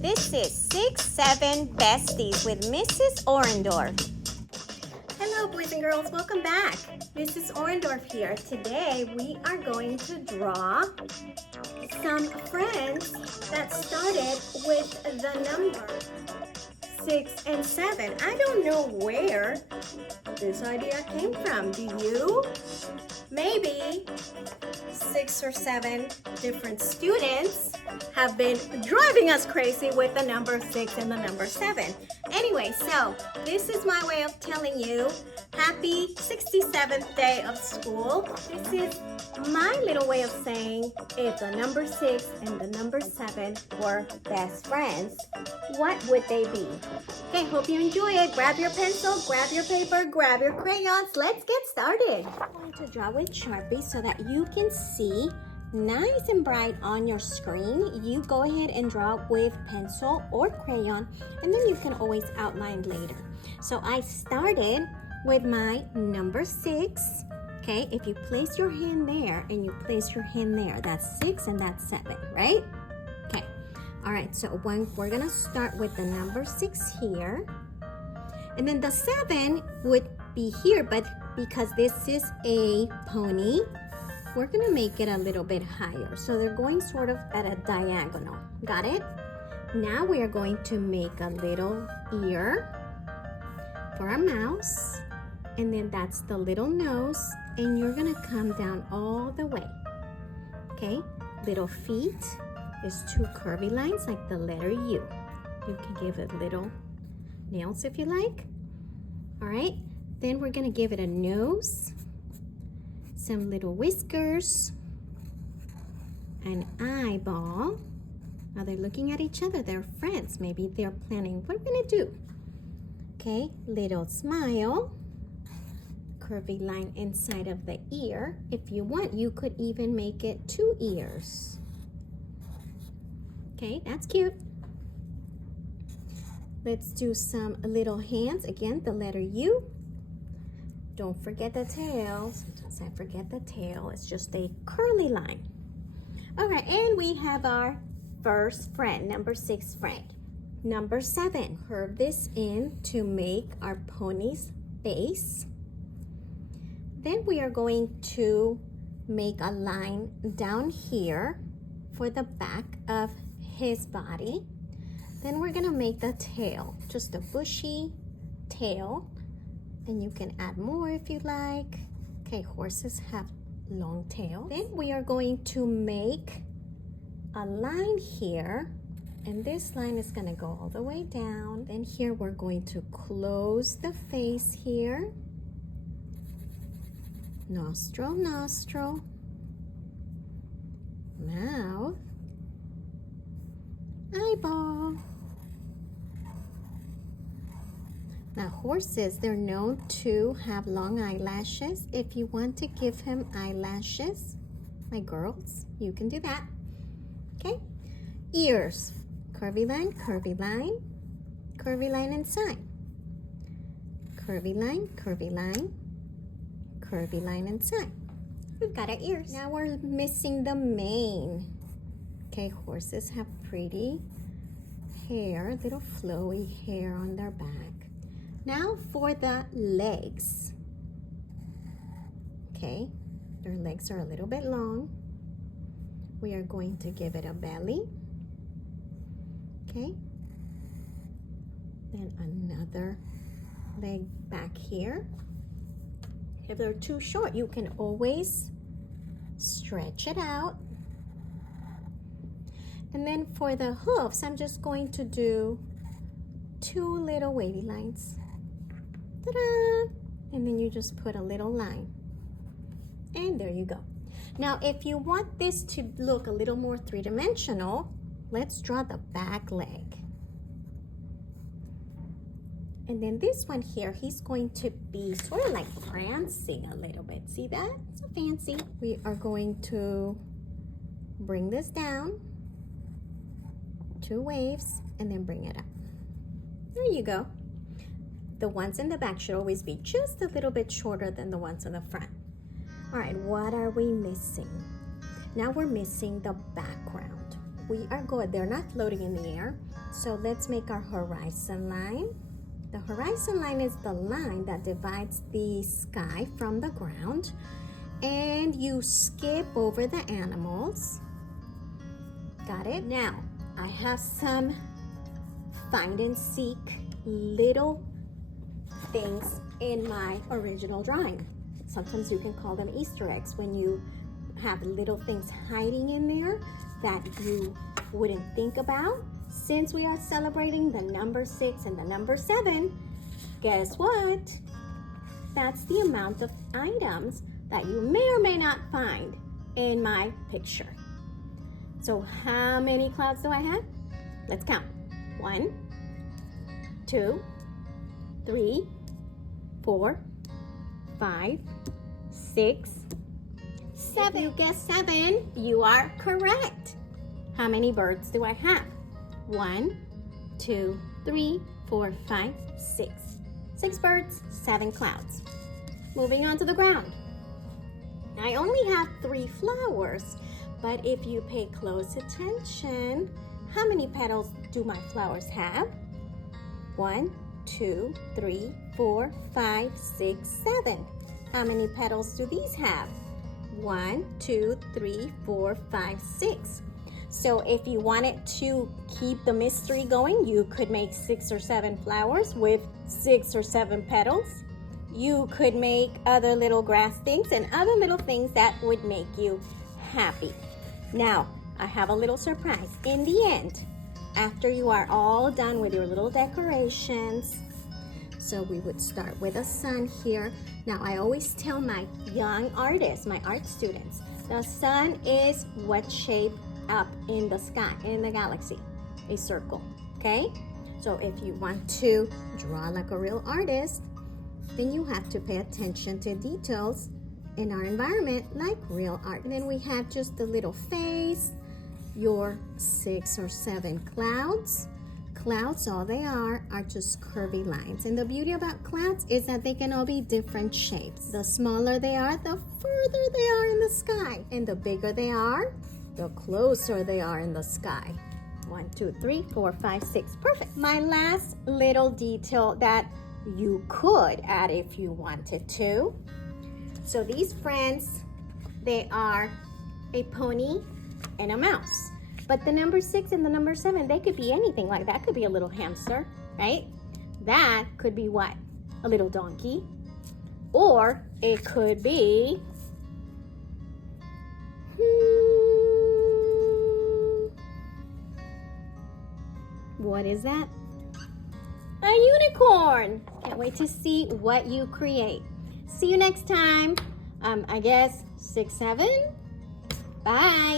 This is 6-7 Besties with Mrs. Orendorf. Hello, boys and girls. Welcome back. Mrs. Orendorf here. Today, we are going to draw some friends that started with the number 6 and 7. I don't know where this idea came from. Do you? Maybe 6 or 7 different students have been driving us crazy with the number 6 and the number 7. Anyway, so this is my way of telling you happy 67th day of school. This is my little way of saying if the number 6 and the number 7 were best friends, what would they be? Okay, hope you enjoy it. Grab your pencil, grab your paper, grab your crayons. Let's get started. I'm going to draw with Sharpie so that you can see nice and bright on your screen. You go ahead and draw with pencil or crayon, and then you can always outline later. So I started with my number 6. Okay, if you place your hand there and you place your hand there, that's 6 and that's 7, right? Okay, all right, so we're gonna start with the number 6 here. And then the 7 would be here, but because this is a pony, we're gonna make it a little bit higher. So they're going sort of at a diagonal. Got it? Now we are going to make a little ear for our mouse. And then that's the little nose. And you're gonna come down all the way. Okay? Little feet is 2 curvy lines like the letter U. You can give it little nails if you like. All right? Then we're gonna give it a nose, some little whiskers, an eyeball. Now they're looking at each other, they're friends. Maybe they're planning what we're gonna do. Okay, little smile, curvy line inside of the ear. If you want, you could even make it 2 ears. Okay, that's cute. Let's do some little hands. Again, the letter U. Don't forget the tail. Sometimes I forget the tail. It's just a curly line. All right, and we have our first friend, number 6 friend. Number 7, curve this in to make our pony's face. Then we are going to make a line down here for the back of his body. Then we're gonna make the tail, just a bushy tail. And you can add more if you like. Okay, horses have long tail. Then we are going to make a line here, and this line is gonna go all the way down. Then here we're going to close the face here. Nostril, nostril, mouth, eyeball. Now horses, they're known to have long eyelashes. If you want to give him eyelashes, my girls, you can do that. Okay, ears, curvy line, curvy line, curvy line inside. Curvy line, curvy line, curvy line inside. We've got our ears. Now we're missing the mane. Okay, horses have pretty hair, little flowy hair on their back. Now for the legs. Okay, their legs are a little bit long. We are going to give it a belly. Okay, then another leg back here. If they're too short, you can always stretch it out. And then for the hoofs, I'm just going to do 2 little wavy lines. Ta-da! And then you just put a little line. And there you go. Now, if you want this to look a little more 3-dimensional, let's draw the back leg. And then this one here, he's going to be sort of like prancing a little bit. See that? So fancy. We are going to bring this down, 2 waves, and then bring it up. There you go. The ones in the back should always be just a little bit shorter than the ones in the front. All right, what are we missing? Now we're missing the background. We are good. They're not floating in the air. So let's make our horizon line. The horizon line is the line that divides the sky from the ground. And you skip over the animals. Got it? Now, I have some find and seek little things in my original drawing. Sometimes you can call them Easter eggs when you have little things hiding in there that you wouldn't think about. Since we are celebrating the number 6 and the number 7, guess what? That's the amount of items that you may or may not find in my picture. So how many clouds do I have? Let's count. 1, 2, 3, 4, 5, 6, 7. If you guessed 7, you are correct. How many birds do I have? 1, 2, 3, 4, 5, 6. 6 birds, 7 clouds. Moving on to the ground. I only have 3 flowers, but if you pay close attention, how many petals do my flowers have? 1, 2, 3, 4, 5, 6, 7. How many petals do these have? 1, 2, 3, 4, 5, 6. So if you wanted to keep the mystery going, you could make 6 or 7 flowers with 6 or 7 petals. You could make other little grass things and other little things that would make you happy. Now, I have a little surprise. In the end, after you are all done with your little decorations, so we would start with a sun here. Now, I always tell my young artists, my art students, the sun is what shape up in the sky, in the galaxy, a circle, okay? So if you want to draw like a real artist, then you have to pay attention to details in our environment like real art. And then we have just the little face, your 6 or 7 clouds. Clouds, all they are just curvy lines. And the beauty about clouds is that they can all be different shapes. The smaller they are, the further they are in the sky. And the bigger they are, the closer they are in the sky. 1, 2, 3, 4, 5, 6. Perfect. My last little detail that you could add if you wanted to. So these friends, they are a pony and a mouse. But the number 6 and the number 7, they could be anything. Like that could be a little hamster, right? That could be what? A little donkey. Or it could be what is that? A unicorn. Can't wait to see what you create. See you next time. I guess 6, 7. Bye.